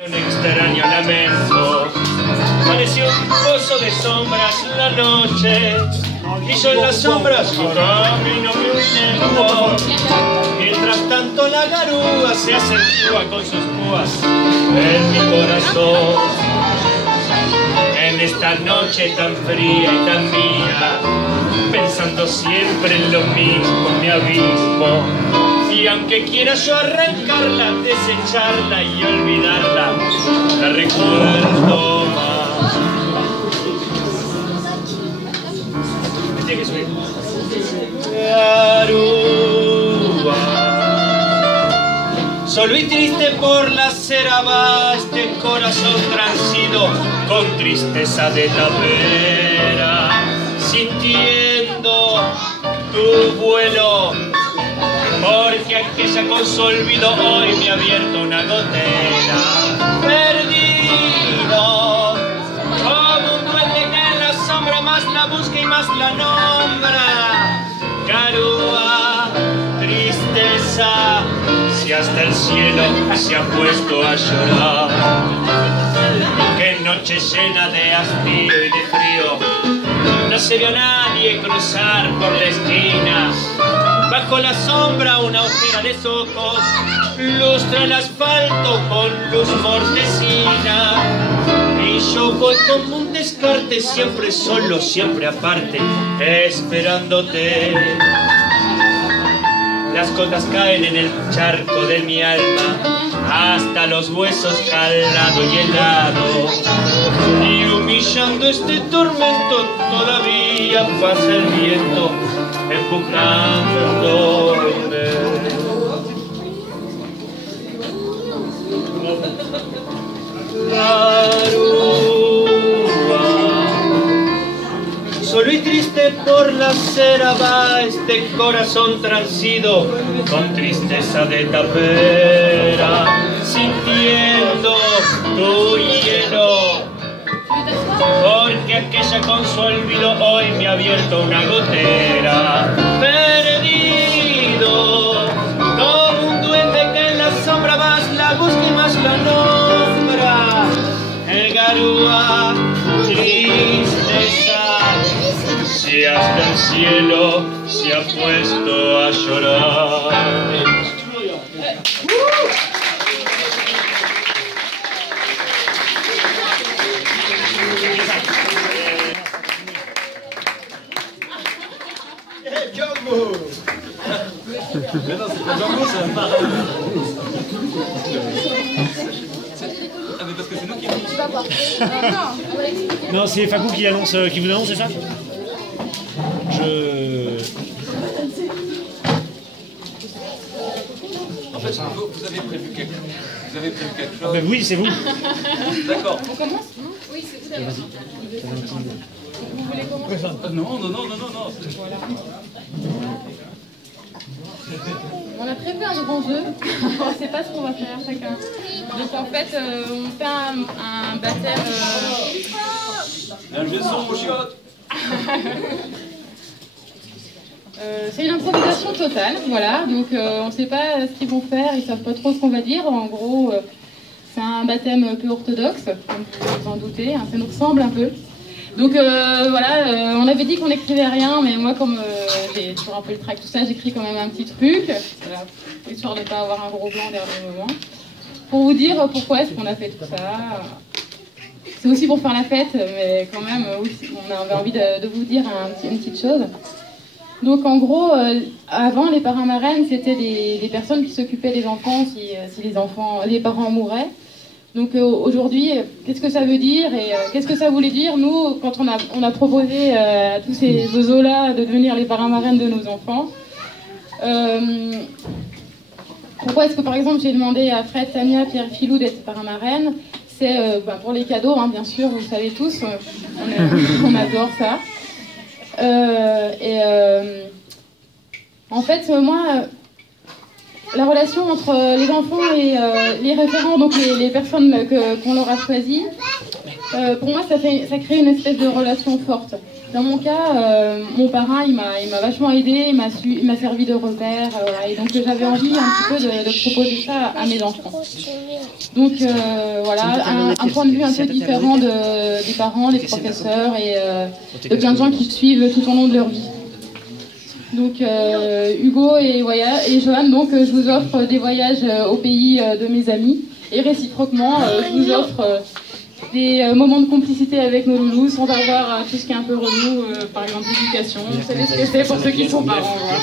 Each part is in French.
Un extraño lamento, pareció un pozo de sombras la noche, y yo en las sombras su camino muy lento. Mientras tanto la garúa se acentúa con sus púas en mi corazón. En esta noche tan fría y tan mía, pensando siempre en lo mismo me abismo. Y aunque quiera yo arrancarla, desecharla y olvidarla, la recuerdo más. Me tiene que subir. Garúa, solo y triste por la cera va este corazón transido con tristeza de tapera, sintiendo tu vuelo. Porque aquella con su olvido hoy me ha abierto una gotera. Perdido, como un duende que en la sombra más la busca y más la nombra. Garúa, tristeza, si hasta el cielo se ha puesto a llorar. Qué noche llena de hastío y de frío, no se vio a nadie cruzar por la esquina. Bajo la sombra una ojera de ojos lustra el asfalto con luz mortecina. Y yo voy como un descarte, siempre solo, siempre aparte, esperándote. Las gotas caen en el charco de mi alma, hasta los huesos calado y helado. Y humillando este tormento todavía pasa el viento, empujándome. Garúa, solo y triste por la cera va este corazón transido con tristeza de tapera, sintiendo tu hielo. Porque aquella con su olvido hoy me ha abierto una gotera. Perdido, como un duende que en la sombra más la busca y más la nombra. El garúa, tristeza, si hasta el cielo se ha puesto a llorar. Mais non, c'est pas Django, c'est un parrain. Ah, mais parce que c'est nous qui annonce. Non, c'est Fakou qui annonce, qui vous annonce, c'est ça? En fait, vous avez prévu quelque chose. Vous avez prévu quelque chose. Ah ben oui, c'est vous. D'accord. On commence? Oui, c'est tout d'abord. Vous voulez commencer? Non. On a prévu un grand jeu. On ne sait pas ce qu'on va faire chacun. Donc en fait, on fait un baptême. Un lever de son, mon chiotte. C'est une improvisation totale, voilà. Donc on ne sait pas ce qu'ils vont faire, ils ne savent pas trop ce qu'on va dire. En gros, c'est un baptême peu orthodoxe, comme vous pouvez vous en douter. Hein, ça nous ressemble un peu. Donc voilà, on avait dit qu'on n'écrivait rien, mais moi comme j'ai toujours un peu le trac, tout ça, j'écris quand même un petit truc, voilà, histoire de ne pas avoir un gros blanc derrière le moment. Pour vous dire pourquoi est-ce qu'on a fait tout ça. C'est aussi pour faire la fête, mais quand même, aussi, on avait envie de vous dire une petite chose. Donc en gros, avant, les parrains marraines, c'était des personnes qui s'occupaient des enfants si les parents mouraient. Donc aujourd'hui, qu'est-ce que ça veut dire et qu'est-ce que ça voulait dire, nous, quand on a proposé à tous ces oiseaux-là de devenir les parrains marraines de nos enfants. Pourquoi est-ce que, par exemple, j'ai demandé à Fred, Tania, Pierre et Philou d'être parrains marraines? C'est pour les cadeaux, hein, bien sûr, vous le savez tous, on adore ça. En fait, moi... La relation entre les enfants et les référents, donc les personnes qu'on leur a choisies, pour moi ça crée une espèce de relation forte. Dans mon cas, mon parrain, il m'a vachement aidé, il m'a servi de repère, voilà, et donc j'avais envie un petit peu de proposer ça à mes enfants. Donc voilà, un point de vue un peu différent des parents, des professeurs et de plein de gens qui suivent tout au long de leur vie. Donc Hugo et Johan, donc je vous offre des voyages au pays de mes amis et réciproquement, je vous offre des moments de complicité avec nos loulous sans avoir tout ce qui est un peu relou, par exemple l'éducation. Vous savez ce que c'est pour ceux qui sont parents. Voilà.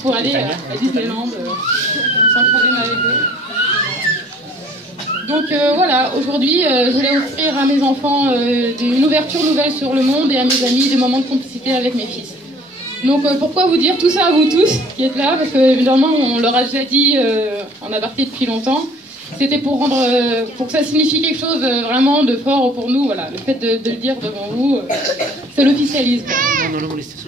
Pour aller à Disneyland sans problème avec eux. Donc voilà, aujourd'hui je voulais offrir à mes enfants une ouverture nouvelle sur le monde et à mes amis des moments de complicité avec mes fils. Donc pourquoi vous dire tout ça à vous tous qui êtes là, parce que évidemment on leur a déjà dit en aparté depuis longtemps. C'était pour que ça signifie quelque chose vraiment de fort pour nous, voilà. Le fait de le dire devant vous, c'est l'officialisme.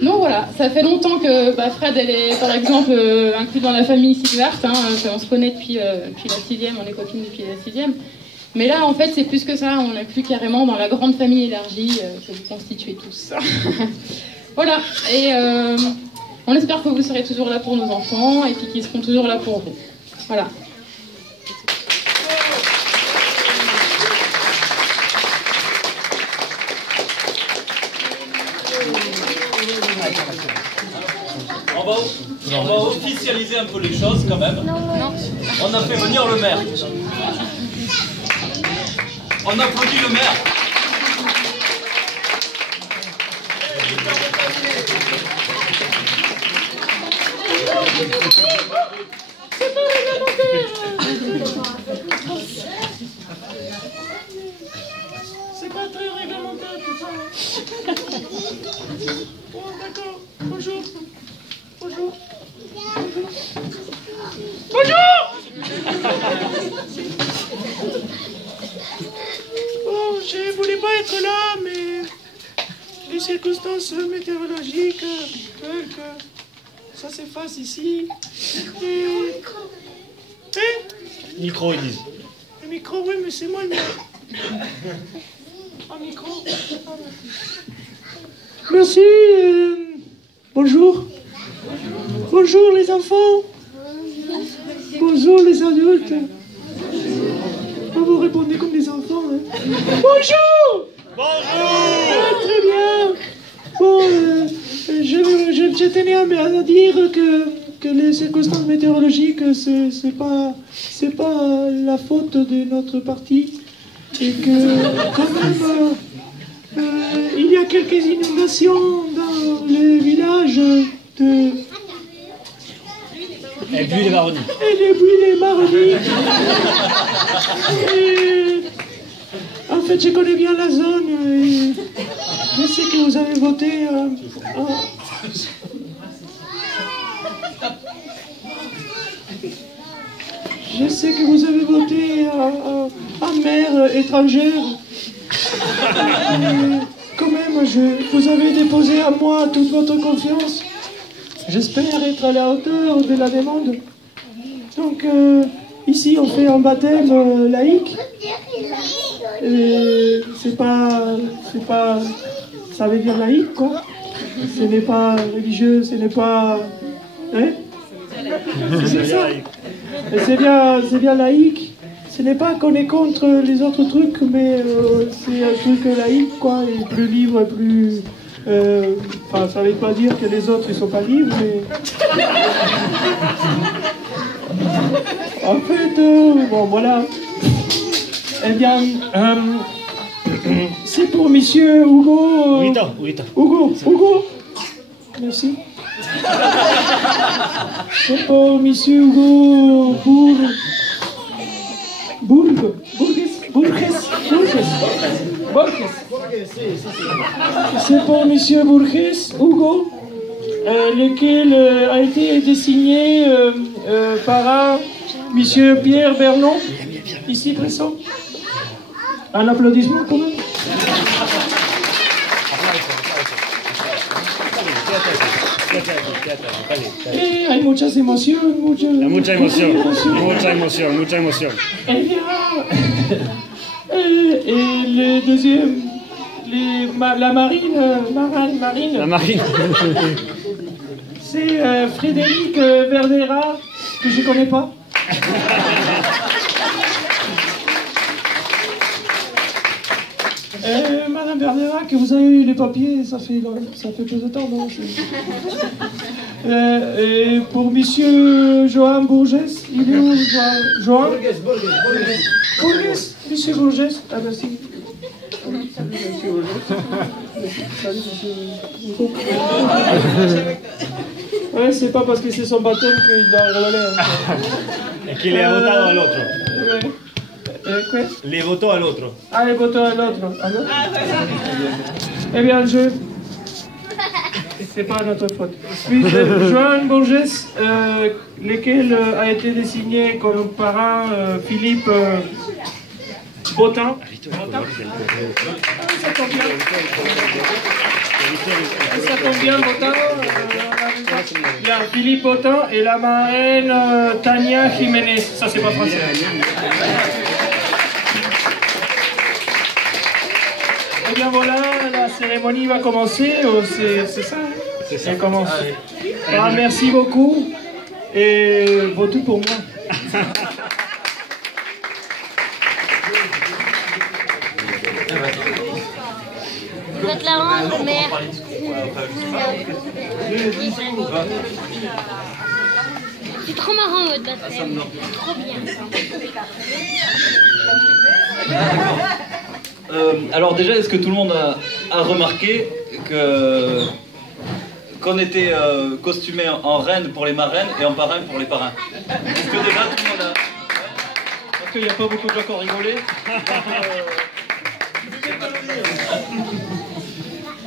Donc voilà, ça fait longtemps que Fred, elle est par exemple inclus dans la famille Silvart, hein, on se connaît depuis la 6e, on est copines depuis la 6e. Mais là, en fait, c'est plus que ça, on est plus carrément dans la grande famille élargie que vous constituez tous. Voilà, et on espère que vous serez toujours là pour nos enfants et puis qu'ils seront toujours là pour vous. Voilà. On va officialiser un peu les choses quand même. On a fait venir le maire. On applaudit le maire. C'est pas réglementaire. C'est pas très réglementaire tout ça. Bon, d'accord. Bonjour. Bonjour. Bonjour. Bonjour. Bon, je voulais pas être là, mais les circonstances météorologiques veulent que ça s'efface ici. Et... Micro, ils disent. Le micro, oui, mais c'est moi le micro. Un micro. Merci. Bonjour. Bonjour les enfants. Bonjour les adultes. Oh, vous répondez comme des enfants. Hein. Bonjour. Bonjour. Très bien. Bon, je tenais à dire que les circonstances météorologiques, c'est pas la faute de notre parti. Et que quand même, il y a quelques inondations dans les villages de... Et puis les marronniers. Et puis les marronniers. En fait, je connais bien la zone et je sais que vous avez voté je sais que vous avez voté en maire étrangère. Et quand même, vous avez déposé à moi toute votre confiance. J'espère être à la hauteur de la demande. Donc, ici, on fait un baptême laïque. C'est pas... Ça veut dire laïque, quoi. Ce n'est pas religieux, ce n'est pas... Hein? C'est ça. C'est bien laïque. Ce n'est pas qu'on est contre les autres trucs, mais c'est un truc laïque, quoi, et plus libre, plus... Enfin, ça ne veut pas dire que les autres, ils sont pas libres, mais... En fait, bon, voilà. Eh bien, c'est pour monsieur Hugo... Hugo. Merci. C'est pour monsieur Hugo Burges. C'est pour monsieur Burges, Hugo, lequel a été désigné par monsieur Pierre Bernon, ici présent. Un applaudissement quand même. Hay muchas emociones, mucha emoción. Et le la marine. La marine. C'est Frédéric Verdera, que je connais pas. Madame Verdera, que vous avez eu les papiers, ça fait plus de temps, non? Et pour monsieur Joan Bourges, il est où, Joan? Bourges, monsieur Bourges. Ah ben si. Ouais, c'est pas parce que c'est son baptême qu'il doit rigoler. Es que le ha votado al otro. Ouais. Quoi? Le votó al otro. Ah, le votó à l'autre. Eh bien, c'est pas notre faute. Puis, Joan Borges, lequel a été désigné comme parrain Philippe Botin. Ça tombe bien. Ça tombe bien, Botin. Il y a Philippe Botin et la marraine Tania Jiménez. Ça, c'est pas français. Et bien voilà, la cérémonie va commencer. C'est ça, hein? C'est ça. Elle commence. Ah, merci beaucoup. Et votez pour moi. Je vais te la rendre, mère. C'est trop marrant votre baptême. C'est trop bien. Alors déjà, est-ce que tout le monde a remarqué qu'on était costumé en reine pour les marraines et en parrain pour les parrains? Est-ce que déjà tout le monde a... Parce qu'il n'y a pas beaucoup de gens qui ont rigolé.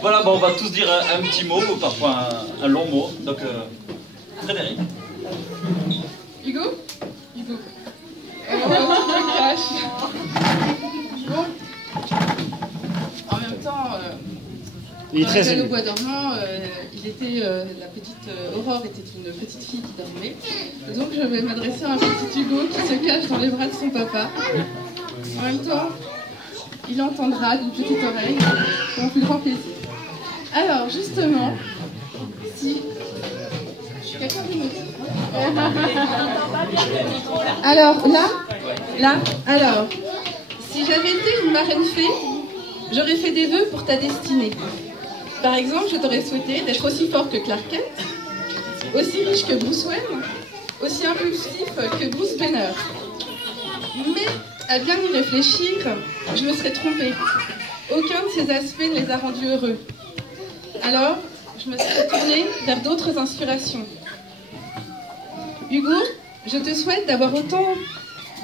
Voilà, bon, on va tous dire un petit mot, ou parfois un long mot. Donc, Frédéric. Hugo. Je cache. Bon. En même temps, Il est très dans le ému. bois dormant, la petite Aurore était une petite fille qui dormait. Donc je vais m'adresser à un petit Hugo qui se cache dans les bras de son papa. En même temps, il entendra d'une petite oreille pour mon plus grand plaisir. Alors justement, si... Quelqu'un veut me dire? Alors là, alors, si j'avais été une marraine fée, j'aurais fait des vœux pour ta destinée. Par exemple, je t'aurais souhaité d'être aussi fort que Clark Kent, aussi riche que Bruce Wayne, aussi impulsif que Bruce Banner. Mais, à bien y réfléchir, je me serais trompée. Aucun de ces aspects ne les a rendus heureux. Alors, je me serais tournée vers d'autres inspirations. Hugo, je te souhaite d'avoir autant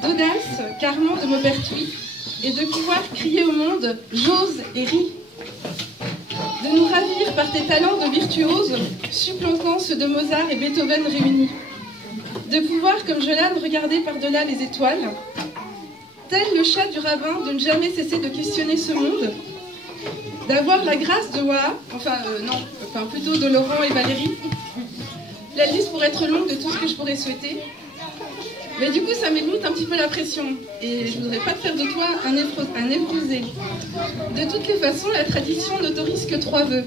d'audace qu'Armand de Maupertuis et de pouvoir crier au monde « J'ose et ris ». De nous ravir par tes talents de virtuose, supplantant ceux de Mozart et Beethoven réunis. De pouvoir, comme Jolan, regarder par-delà les étoiles. Tel le chat du rabbin, de ne jamais cesser de questionner ce monde. D'avoir la grâce de Waha, plutôt de Laurent et Valérie. La liste pourrait être longue de tout ce que je pourrais souhaiter. Mais du coup, ça m'émeute un petit peu la pression. Et je ne voudrais pas faire de toi un névrosé. De toutes les façons, la tradition n'autorise que 3 vœux.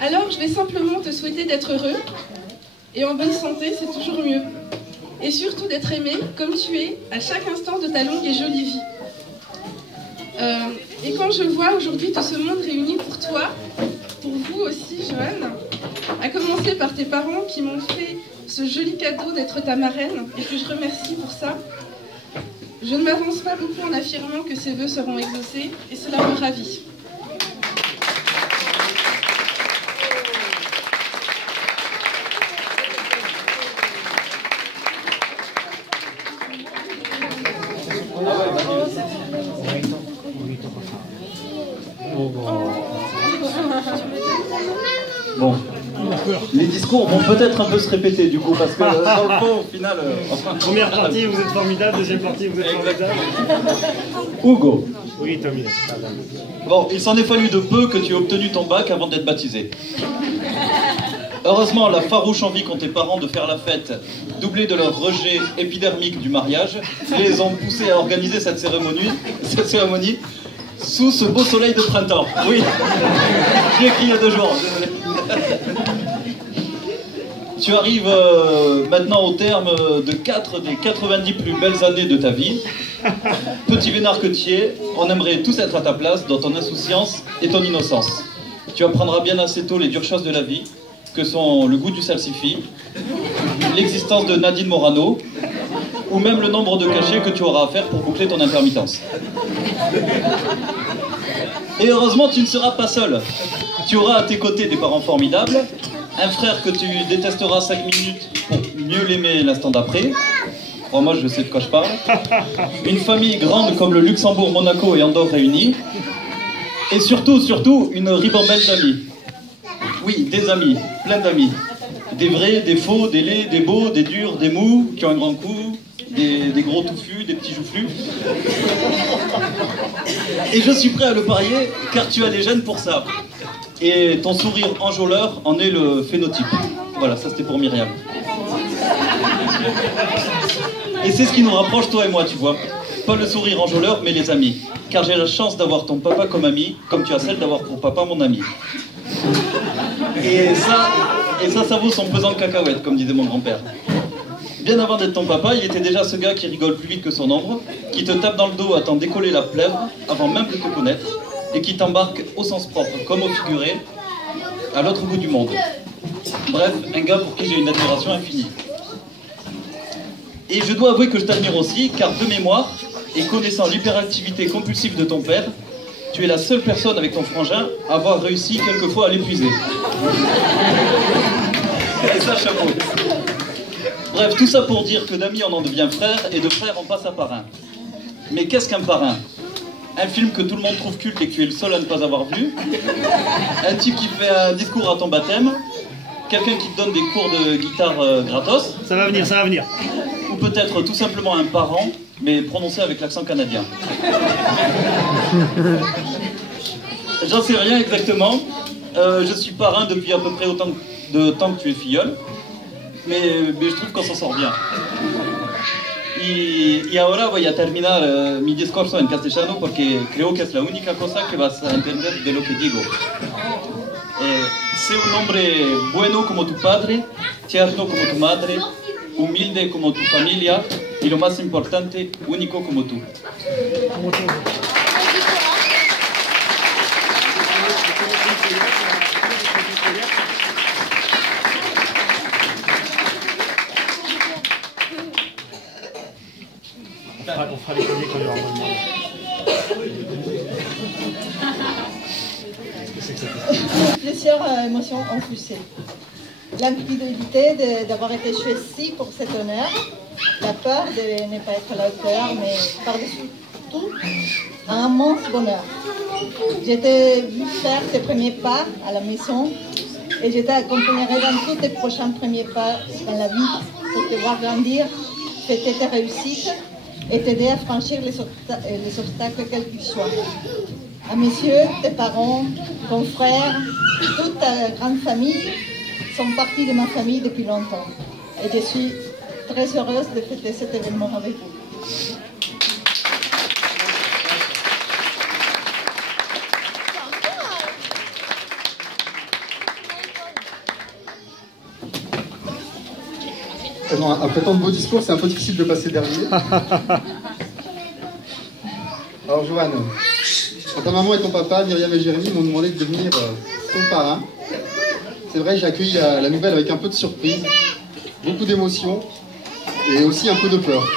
Alors, je vais simplement te souhaiter d'être heureux. Et en bonne santé, c'est toujours mieux. Et surtout d'être aimé comme tu es à chaque instant de ta longue et jolie vie. Et quand je vois aujourd'hui tout ce monde réuni pour toi, pour vous aussi, Joanne, à commencer par tes parents qui m'ont fait ce joli cadeau d'être ta marraine et que je remercie pour ça, je ne m'avance pas beaucoup en affirmant que ces vœux seront exaucés et cela me ravit. Bon, les discours vont peut-être un peu se répéter du coup, parce que dans le fond, au final... Première partie, vous êtes formidable. Deuxième partie, vous êtes formidable. Hugo. Oui, Tommy. Bon, il s'en est fallu de peu que tu aies obtenu ton bac avant d'être baptisé. Heureusement, la farouche envie qu'ont tes parents de faire la fête, doublée de leur rejet épidermique du mariage, les ont poussés à organiser cette cérémonie Sous ce beau soleil de printemps. Oui, j'ai écrit il y a 2 jours, désolé. Tu arrives maintenant au terme de 4 des 90 plus belles années de ta vie. Petit vénard que tu es, on aimerait tous être à ta place dans ton insouciance et ton innocence. Tu apprendras bien assez tôt les dures choses de la vie, que sont le goût du salsifis, l'existence de Nadine Morano, ou même le nombre de cachets que tu auras à faire pour boucler ton intermittence. Et heureusement, tu ne seras pas seul. Tu auras à tes côtés des parents formidables, un frère que tu détesteras 5 minutes pour mieux l'aimer l'instant d'après. Oh, moi, je sais de quoi je parle. Une famille grande comme le Luxembourg, Monaco et Andorre réunis. Et surtout, une ribambelle d'amis. Oui, des amis, plein d'amis. Des vrais, des faux, des laids, des beaux, des durs, des mous, qui ont un grand coup, des gros touffus, des petits joufflus. Et je suis prêt à le parier, car tu as les gènes pour ça. Et ton sourire enjôleur en est le phénotype. Voilà, ça c'était pour Myriam. Et c'est ce qui nous rapproche, toi et moi, tu vois. Pas le sourire enjôleur, mais les amis. Car j'ai la chance d'avoir ton papa comme ami, comme tu as celle d'avoir pour papa mon ami. Et ça vaut son pesant de cacahuètes, comme disait mon grand-père. Bien avant d'être ton papa, il était déjà ce gars qui rigole plus vite que son ombre, qui te tape dans le dos à t'en décoller la plèvre, avant même de te connaître, et qui t'embarque au sens propre, comme au figuré, à l'autre bout du monde. Bref, un gars pour qui j'ai une admiration infinie. Et je dois avouer que je t'admire aussi, car de mémoire, et connaissant l'hyperactivité compulsive de ton père, tu es la seule personne avec ton frangin à avoir réussi quelquefois à l'épuiser. Et ça, chapeau. Bref, tout ça pour dire que d'amis on en devient frère, et de frère on passe à parrain. Mais qu'est-ce qu'un parrain? Un film que tout le monde trouve culte et que tu es le seul à ne pas avoir vu. Un type qui fait un discours à ton baptême. Quelqu'un qui te donne des cours de guitare gratos. Ça va venir, ça va venir. Ou peut-être tout simplement un parent, mais prononcé avec l'accent canadien. J'en sais rien exactement. Je suis parrain depuis à peu près autant de temps que tu es filleule. Mais je trouve qu'on s'en sort bien. Y ahora voy a terminar mi discurso en castellano porque creo que es la única cosa que vas a entender de lo que digo. Sé un hombre bueno como tu padre, tierno como tu madre, humilde como tu familia y lo más importante, único como tú. On fera les premiers quand il y aura moins de monde. Plusieurs émotions ont poussé. L'incrédulité d'avoir été choisie pour cet honneur, la peur de ne pas être à la hauteur, mais par-dessus tout, un immense bonheur. J'étais vue faire tes premiers pas à la maison et je t'accompagnerai dans tous tes prochains premiers pas dans la vie pour te voir grandir, fêter tes réussites et t'aider à franchir les obstacles quels qu'ils soient. À messieurs, tes parents, ton frère, toute ta grande famille sont partie de ma famille depuis longtemps. Et je suis très heureuse de fêter cet événement avec vous. Après tant de beaux discours, c'est un peu difficile de passer dernier. Alors Joanne, quand ta maman et ton papa, Myriam et Jérémy, m'ont demandé de devenir ton parrain, c'est vrai, j'ai accueilli la nouvelle avec un peu de surprise, beaucoup d'émotion et aussi un peu de peur.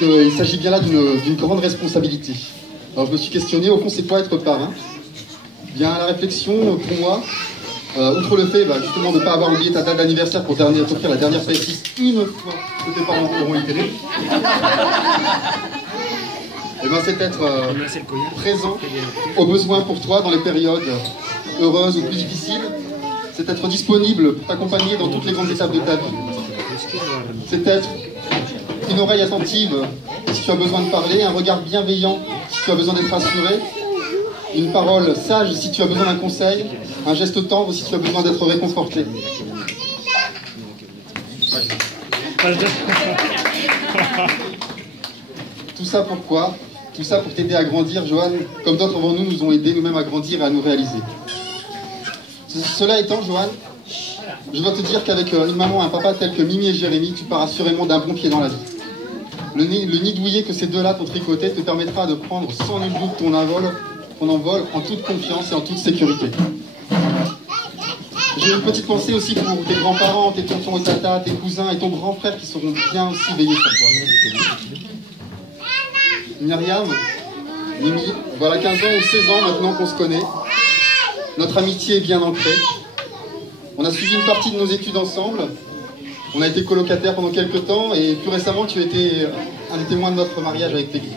Il s'agit bien là d'une grande responsabilité. Alors je me suis questionné, au fond, c'est quoi être parrain? Bien, la réflexion, pour moi, outre le fait justement de ne pas avoir oublié ta date d'anniversaire pour t'offrir la dernière PS6 une fois que tes parents auront été, et ben c'est être présent au besoin pour toi dans les périodes heureuses ou plus difficiles. C'est être disponible pour t'accompagner dans toutes les grandes étapes de ta vie. C'est être une oreille attentive si tu as besoin de parler, un regard bienveillant si tu as besoin d'être rassuré, une parole sage si tu as besoin d'un conseil, un geste tendre si tu as besoin d'être réconforté. Tout ça pourquoi? Tout ça pour t'aider à grandir, Johan, comme d'autres avant nous ont aidé nous-mêmes à grandir et à nous réaliser. Cela étant, Johan, je dois te dire qu'avec une maman et un papa tels que Mimi et Jérémy, tu pars assurément d'un bon pied dans la vie. Le nid douillet que ces deux-là t'ont tricoté te permettra de prendre sans nul doute ton envol en toute confiance et en toute sécurité. J'ai une petite pensée aussi pour tes grands-parents, tes tontons et tatas, tes cousins et ton grand frère qui seront bien aussi veillés sur toi. Myriam, Mimi, voilà 15 ans ou 16 ans maintenant qu'on se connaît. Notre amitié est bien ancrée. On a suivi une partie de nos études ensemble. On a été colocataires pendant quelques temps et plus récemment tu étais un des témoins de notre mariage avec Peggy.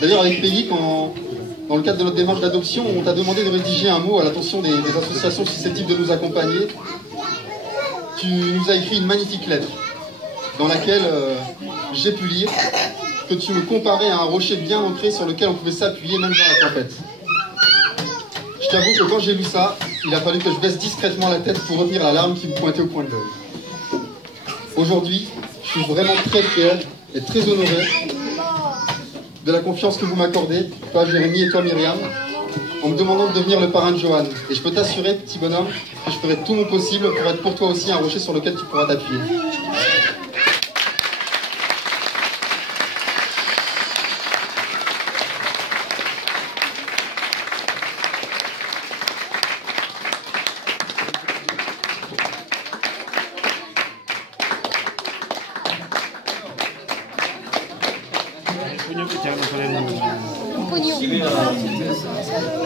D'ailleurs avec Peggy, dans le cadre de notre démarche d'adoption, on t'a demandé de rédiger un mot à l'attention des associations susceptibles de nous accompagner. Tu nous as écrit une magnifique lettre dans laquelle j'ai pu lire que tu me comparais à un rocher bien ancré sur lequel on pouvait s'appuyer même dans la tempête. Je t'avoue que quand j'ai lu ça, il a fallu que je baisse discrètement la tête pour retenir la larme qui me pointait au coin de l'œil. Aujourd'hui, je suis vraiment très fier et très honoré de la confiance que vous m'accordez, toi Jérémy et toi Myriam, en me demandant de devenir le parrain de Johan. Et je peux t'assurer, petit bonhomme, que je ferai tout mon possible pour être pour toi aussi un rocher sur lequel tu pourras t'appuyer.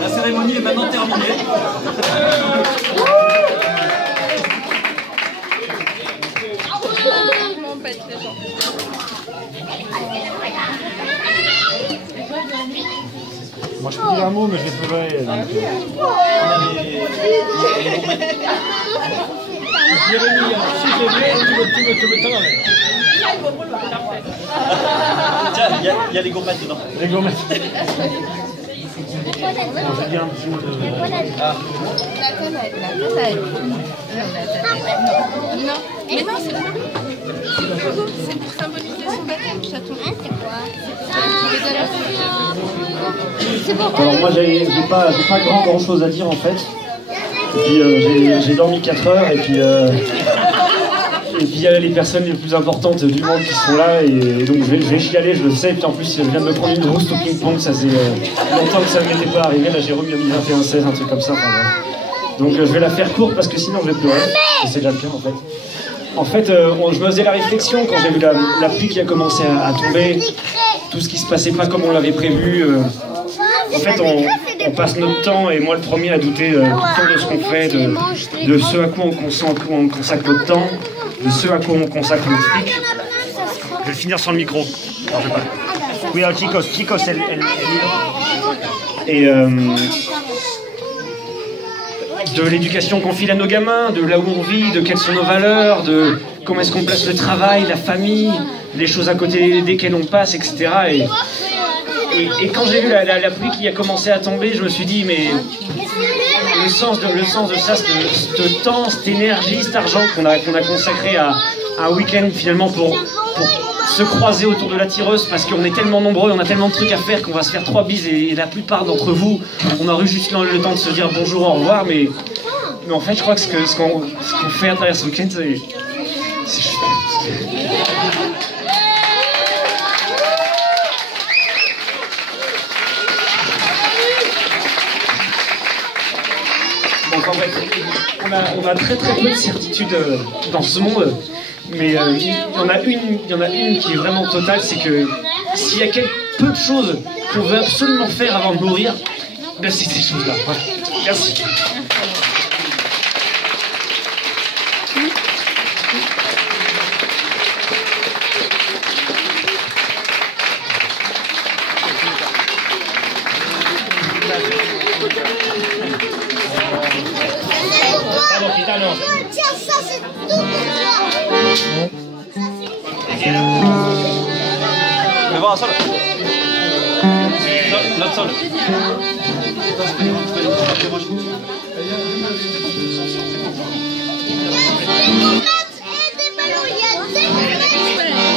La cérémonie est maintenant terminée. Moi je peux dire un mot, mais je l'ai trouvé. Jérémy, si je vais, tu me t'en. Tiens, il y a les gommettes dedans. Les gommettes. J'ai bien un petit mot de... Non, mais non, c'est pour symboliser son baptême, chaton. C'est pour Alors moi j'ai pas grand chose à dire en fait. Et puis j'ai dormi 4 heures et puis il y a les personnes les plus importantes du monde qui sont là et donc je vais chialer, je le sais. Et puis en plus je viens de me prendre une grosse au ping-pong, ça faisait longtemps que ça ne m'était pas arrivé. Là j'ai remis 21-16, un truc comme ça. Enfin, donc je vais la faire courte parce que sinon je vais pleurer. Et c'est déjà le cas en fait. En fait, je me faisais la réflexion quand j'ai vu la pluie qui a commencé à tomber, tout ce qui se passait pas comme on l'avait prévu. En fait, on passe notre temps, et moi le premier à douter tout le temps de ce qu'on fait, de ce à quoi on consacre notre temps, de ce à quoi on consacre notre fric. Je vais finir sans le micro. Non, je vais pas. Oui, alors Chicos, elle et de l'éducation qu'on file à nos gamins, de là où on vit, de quelles sont nos valeurs, de comment est-ce qu'on place le travail, la famille, les choses à côté desquelles on passe, etc. Et quand j'ai vu la pluie qui a commencé à tomber, je me suis dit, mais le sens de ça, ce temps, cette énergie, cet argent qu'on a consacré à un week-end finalement pour se croiser autour de la tireuse, parce qu'on est tellement nombreux, on a tellement de trucs à faire qu'on va se faire 3 bises, et la plupart d'entre vous, on a eu juste le temps de se dire bonjour, au revoir, mais en fait je crois que ce qu'on fait à travers ce week-end, c'est Enfin bref, on a très peu de certitudes dans ce monde, mais il y en a une qui est vraiment totale, c'est que s'il y a peu de choses qu'on veut absolument faire avant de mourir, ben c'est ces choses-là. Voilà. Merci. Tiens, ça c'est tout pour toi. Mais voir un sol. L'autre sol.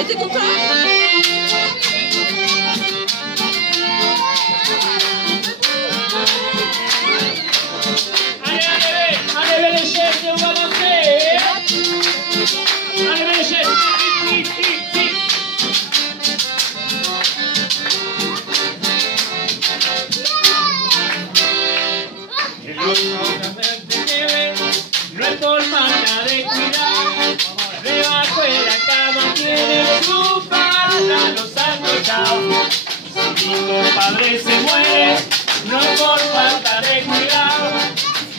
T'es content? Mi compadre se muere, no por falta de cuidado.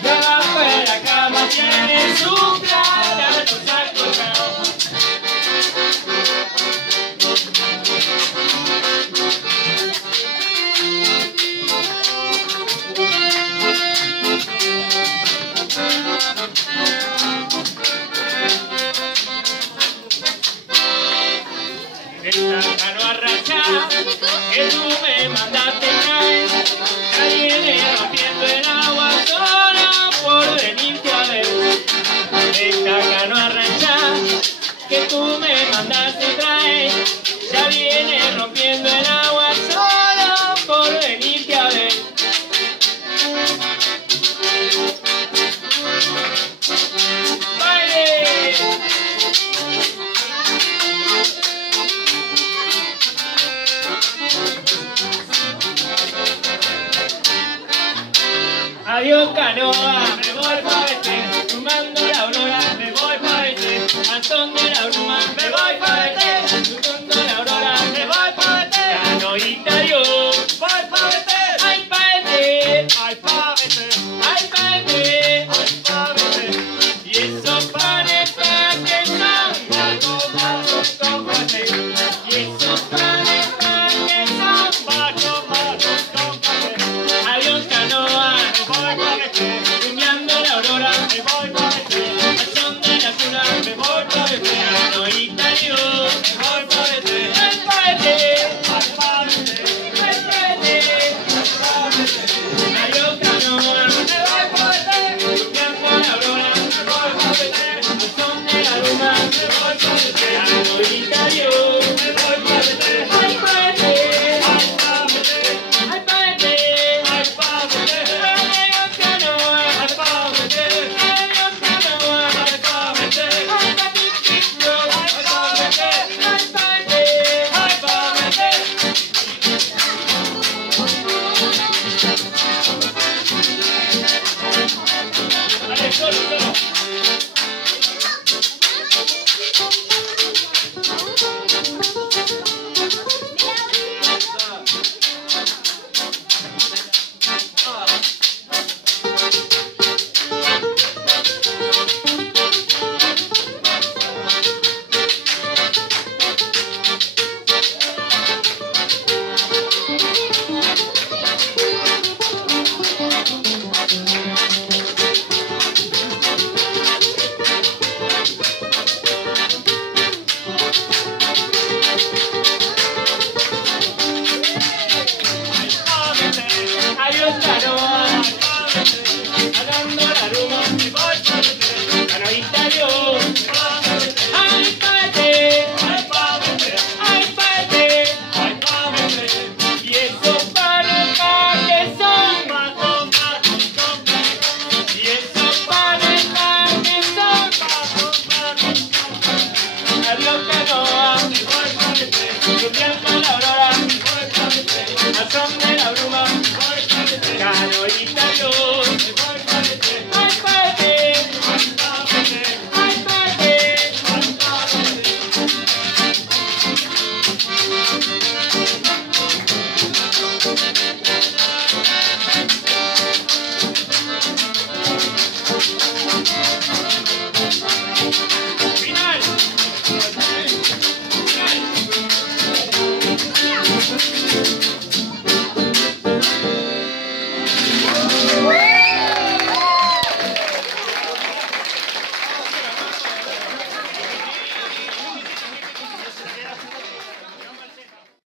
Debajo de la cama tiene su clara, su saco. Esta canoa rachada que tú me mandaste traer, ya viene rompiendo el agua sola por venirte a ver. Esta canoa rachada que tú me mandaste traer, ya viene rompiendo el agua sola por venirte a ver. ¡Baile! Adiós, canoa.